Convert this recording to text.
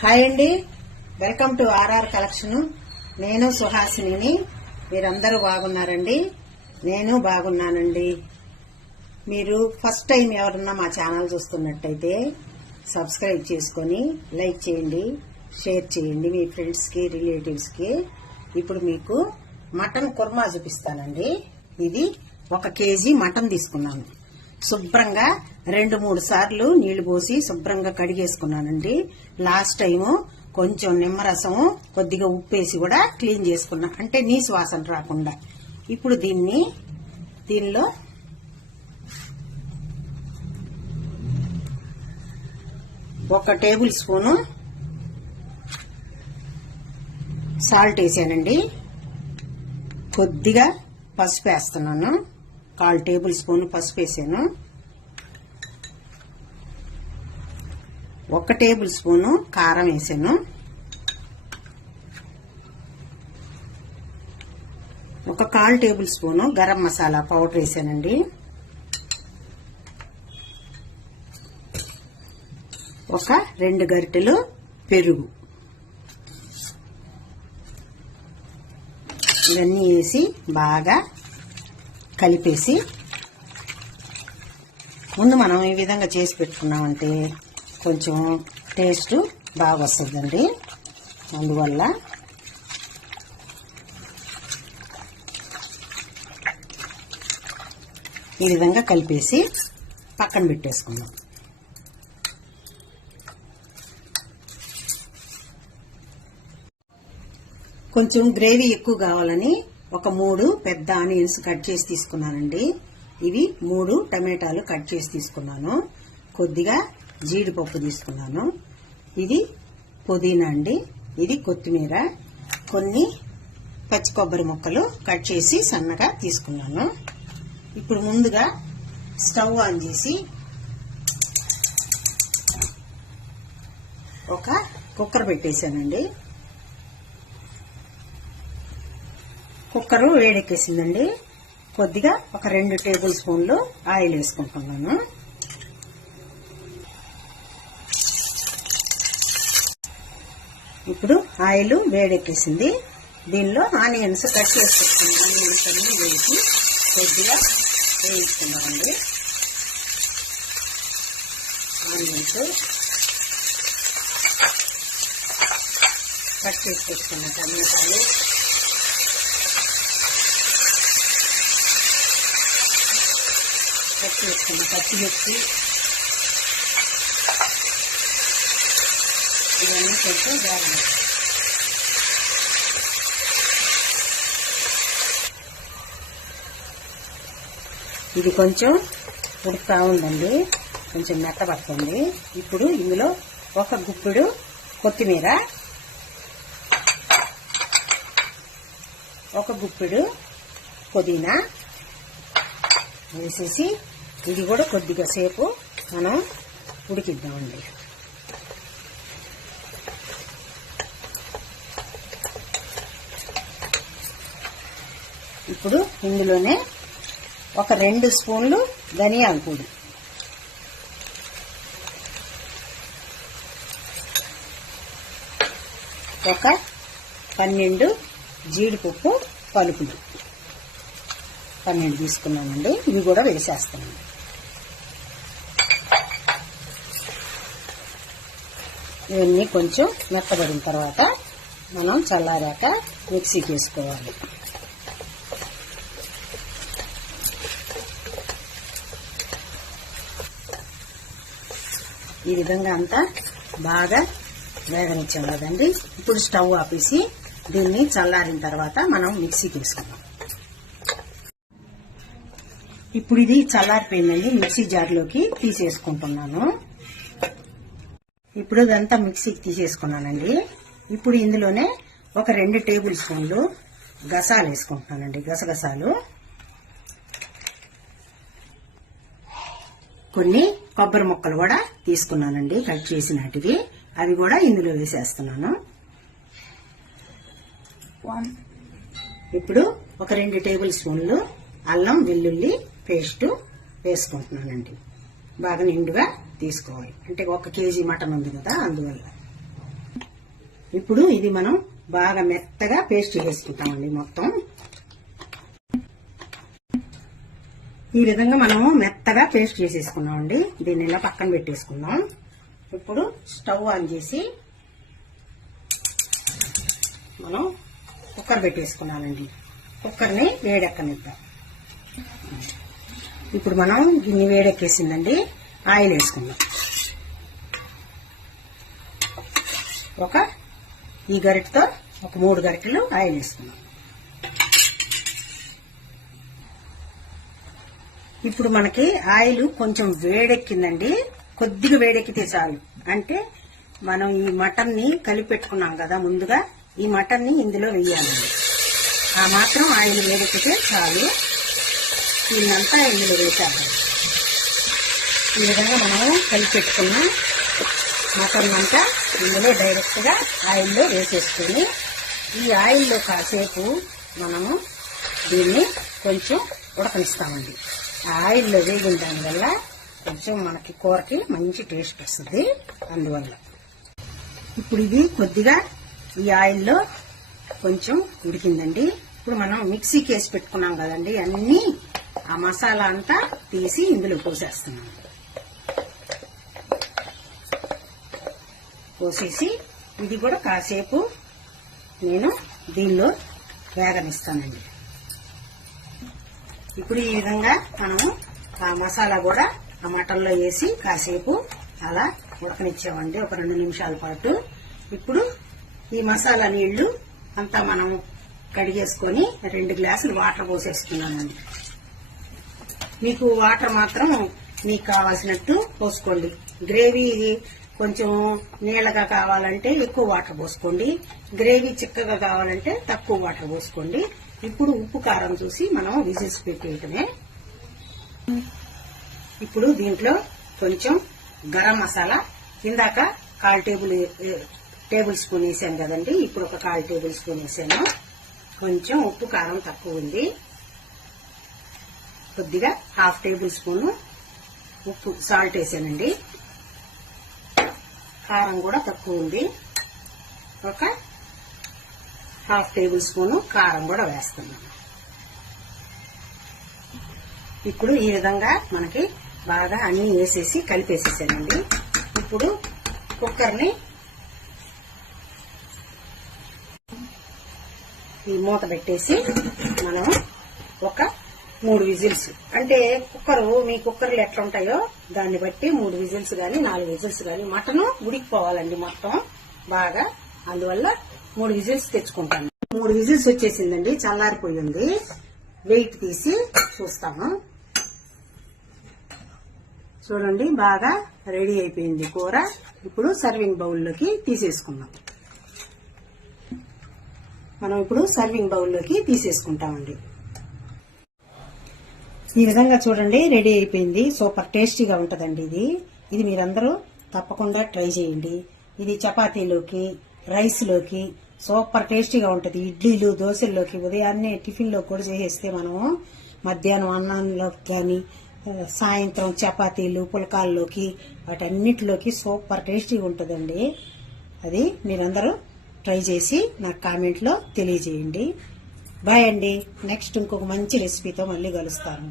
Hi అండి, welcome to RR collection. నేను సుహాసిని. మీరందరూ బాగున్నారండి? నేను బాగున్నానండి. మీరు ఫస్ట్ టైం ఎవరన్నా మా ఛానల్ చూస్తున్నట్టయితే సబ్స్క్రైబ్ చేసుకొని లైక్ చేయండి, షేర్ చేయండి మీ ఫ్రెండ్స్ కి, రిలేటివ్స్ కి. ఇప్పుడు మీకు మటన్ కుర్మా చూపిస్తానండి. ఇది 1 కేజీ మటన్ తీసుకున్నాను. శుభ్రంగా 2-3 సార్లు నీళ్లు పోసి శుభ్రంగా కడిగేసుకున్నానండి. లాస్ట్ టైము కొంచెం నిమ్మరసం, కొద్దిగా ఉప్పేసి కూడా క్లీన్ చేసుకున్నా, అంటే నీసు వాసన రాకుండా. ఇప్పుడు దీనిలో ఒక టేబుల్ స్పూను సాల్ట్ వేసానండి. కొద్దిగా పసుపు వేస్తున్నాను. 1/4 టేబుల్ స్పూన్ పసుపు వేసాను. 1 టేబుల్ స్పూను కారం వేసాను. 1/4 table spoon garam masala powder వేసానండి. 2 గరిటెలు పెరుగు. ఇవన్నీ వేసి బాగా కలిపేసి, ముందు మనం ఈ విధంగా చేసి పెట్టుకున్నామంటే కొంచెం టేస్ట్ బాగా వస్తుందండి. అందువల్ల ఈ విధంగా కలిపేసి పక్కన పెట్టేసుకుందాం. కొంచెం గ్రేవీ ఎక్కువ కావాలని 3 పెద్ద ఆనియన్స్ కట్ చేసి తీసుకున్నానండి. ఇవి 3 టమాటాలు కట్ చేసి తీసుకున్నాను. కొద్దిగా జీడిపప్పు తీసుకున్నాను. ఇది పుదీనా అండి. ఇది కొత్తిమీర. కొన్ని పచ్చి కొబ్బరి ముక్కలు కట్ చేసి సన్నగా తీసుకున్నాను. ఇప్పుడు ముందుగా స్టవ్ ఆన్ చేసి ఒక కుక్కర్ పెట్టేశానండి. కుక్కరు వేడెక్కేసిందండి. కొద్దిగా 2 టేబుల్ స్పూన్లు ఆయిల్ వేసుకుంటున్నాను. ఇప్పుడు ఆయిల్ వేడెక్కేసింది. దీనిలో ఆనియన్స్ కట్ చేసి పెట్టుకున్నాను. ఆనియన్స్ అన్ని వేసి కొద్దిగా వేయించుకున్నామండి. ఆనియన్స్ కట్ చేసి పెట్టుకున్న టమాటాలు, కట్ చేసుకున్న పచ్చిమిర్చి, ఇవన్నీ కొంచెం వేగండి. ఇది కొంచెం ఉడుకుతా ఉందండి, కొంచెం మెత్తబడుతుంది. ఇప్పుడు ఇందులో 1 గుప్పెడు కొత్తిమీర, 1 గుప్పెడు పుదీనా వేసేసి ఇది కూడా కొద్దిగా సేపు మనం ఉడికిద్దామండి. ఇప్పుడు ఇందులోనే 2 స్పూన్లు ధనియాల పొడి, 12 జీడిపప్పు పలుకులు, 12 తీసుకున్నామండి. ఇవి కూడా వేసేస్తామండి. ఇవన్నీ కొంచెం మెత్తబడిన తర్వాత మనం చల్లారాక మిక్సీకి వేసుకోవాలి. ఈ విధంగా అంతా బాగా వేగనిచ్చాం కదండి. ఇప్పుడు స్టవ్ ఆపేసి దీన్ని చల్లారిన తర్వాత మనం మిక్సీకి వేసుకుందాం. ఇప్పుడు ఇది చల్లారిపోయిందండి. మిక్సీ జార్లోకి తీసేసుకుంటున్నాను. ఇప్పుడు ఇదంతా మిక్సీకి తీసేసుకున్నానండి. ఇప్పుడు ఇందులోనే 2 టేబుల్ స్పూన్లు గసాలు వేసుకుంటున్నానండి. గసగసాలు, కొన్ని కొబ్బరి ముక్కలు కూడా తీసుకున్నానండి, కట్ చేసినటివి. అవి కూడా ఇందులో వేసేస్తున్నాను. ఇప్పుడు 2 టేబుల్ స్పూన్లు అల్లం వెల్లుల్లి పేస్ట్ వేసుకుంటున్నానండి. బాగా నిండుగా తీసుకోవాలి, అంటే 1 కేజీ మటన్ ఉంది కదా, అందువల్ల. ఇప్పుడు ఇది మనం బాగా మెత్తగా పేస్ట్ చేసుకుంటామండి. మొత్తం ఈ విధంగా మనం మెత్తగా పేస్ట్ చేసేసుకున్నామండి. దీన్ని ఇలా పక్కన పెట్టేసుకుందాం. ఇప్పుడు స్టవ్ ఆన్ చేసి మనం కుక్కర్ పెట్టేసుకున్నానండి. కుక్కర్ని వేడెక్కనిద్దాం. ఇప్పుడు మనం గిన్నె వేడెక్కేసిందండి. ఆయిల్ వేసుకుందాం. ఈ గరిటతో ఒక 3 గరిటెలు ఆయిల్ వేసుకుందాం. ఇప్పుడు మనకి ఆయిల్ కొంచెం వేడెక్కిందండి. కొద్దిగా వేడెక్కితే చాలు. అంటే మనం ఈ మటన్ ని కలిపి పెట్టుకున్నాం కదా ముందుగా, ఈ మటన్ ని ఇందులో వేయాలండి. ఆ మాత్రం ఆయిల్ వేడెక్కితే చాలు. దీన్నంతా ఇందులో వేసేద్దాం. ఈ విధంగా మనం కలిపి పెట్టుకున్న మటన్ అంతా ఇందులో డైరెక్ట్ గా ఆయిల్లో వేసేసుకుని ఈ ఆయిల్లో కాసేపు మనము దీన్ని కొంచెం ఉడకనిస్తామండి. ఆ ఆయిల్లో వేగిన దానివల్ల కొంచెం మనకి కూరకి మంచి టేస్ట్ వస్తుంది. అందువల్ల ఇప్పుడు ఇది కొద్దిగా ఈ ఆయిల్లో కొంచెం ఉడికిందండి. ఇప్పుడు మనం మిక్సీకి వేసి పెట్టుకున్నాం కదండి, అన్ని ఆ మసాలా అంతా తీసి ఇందులో పోసేస్తున్నాం. పోసేసి ఇది కూడా కాసేపు నేను దీనిలో వేగనిస్తానండి. ఇప్పుడు ఈ విధంగా మనము ఆ మసాలా కూడా ఆ మటన్లో వేసి కాసేపు అలా ఉడకనిచ్చామండి, ఒక 2 నిమిషాల పాటు. ఇప్పుడు ఈ మసాలా నీళ్లు అంతా మనం కడిగేసుకొని 2 గ్లాసులు వాటర్ పోసేస్తున్నానండి. మీకు వాటర్ మాత్రం మీకు కావాల్సినట్టు పోసుకోండి. గ్రేవీ కొంచెం నీళ్లగా కావాలంటే ఎక్కువ వాటర్ పోసుకోండి, గ్రేవీ చిక్కగా కావాలంటే తక్కువ వాటర్ పోసుకోండి. ఇప్పుడు ఉప్పు కారం చూసి మనం విజిల్స్ పెట్టేయటమే. ఇప్పుడు దీంట్లో కొంచెం గరం మసాలా ఇందాక 1/4 టేబుల్ స్పూన్ వేసాను కదండి, ఇప్పుడు ఒక 1/4 టేబుల్ స్పూన్ వేసాను. కొంచెం ఉప్పు కారం తక్కువ ఉంది. కొద్దిగా 1/2 టేబుల్ స్పూన్ ఉప్పు సాల్ట్ వేసానండి. కారం కూడా తక్కువ ఉంది. ఒక 1/2 టేబుల్ స్పూన్ కారం కూడా వేస్తున్నాను. ఇప్పుడు ఈ విధంగా మనకి బాగా అన్ని వేసేసి కలిపేసేసానండి. ఇప్పుడు కుక్కర్ని ఈ మూత పెట్టేసి మనం ఒక 3 విజిల్స్, అంటే మీ కుక్కర్లు ఎట్లా ఉంటాయో దాన్ని బట్టి 3 విజిల్స్ గాని 4 విజిల్స్ గాని, మటన్ ఉడికిపోవాలండి మొత్తం బాగా. అందువల్ల 3 విజిల్స్ తెచ్చుకుంటాను. 3 విజిల్స్ వచ్చేసిందండి, చల్లారిపోయింది. వెయిట్ తీసి చూస్తాము. చూడండి బాగా రెడీ అయిపోయింది కూర. ఇప్పుడు సర్వింగ్ బౌల్లోకి తీసేసుకుందాం. మనం ఇప్పుడు సర్వింగ్ బౌల్లోకి తీసేసుకుంటామండి. ఈ విధంగా చూడండి రెడీ అయిపోయింది. సూపర్ టేస్టీగా ఉంటదండి ఇది మీరందరూ తప్పకుండా ట్రై చేయండి. ఇది చపాతీలోకి, రైస్ లోకి సూపర్ టేస్టీగా ఉంటది. ఇడ్లీలు, దోశల్లోకి, ఉదయాన్నే టిఫిన్ లో కూడా చేసేస్తే మనము మధ్యాహ్నం అన్నంలోకి కానీ, సాయంత్రం చపాతీలు, పుల్కాల్లోకి, వాటన్నిటిలోకి సూపర్ టేస్టీగా ఉంటదండి. అది మీరందరూ ట్రై చేసి నాకు కామెంట్ లో తెలియజేయండి. బాయ్ అండి. నెక్స్ట్ ఇంకొక మంచి రెసిపీతో మళ్ళీ కలుస్తాను.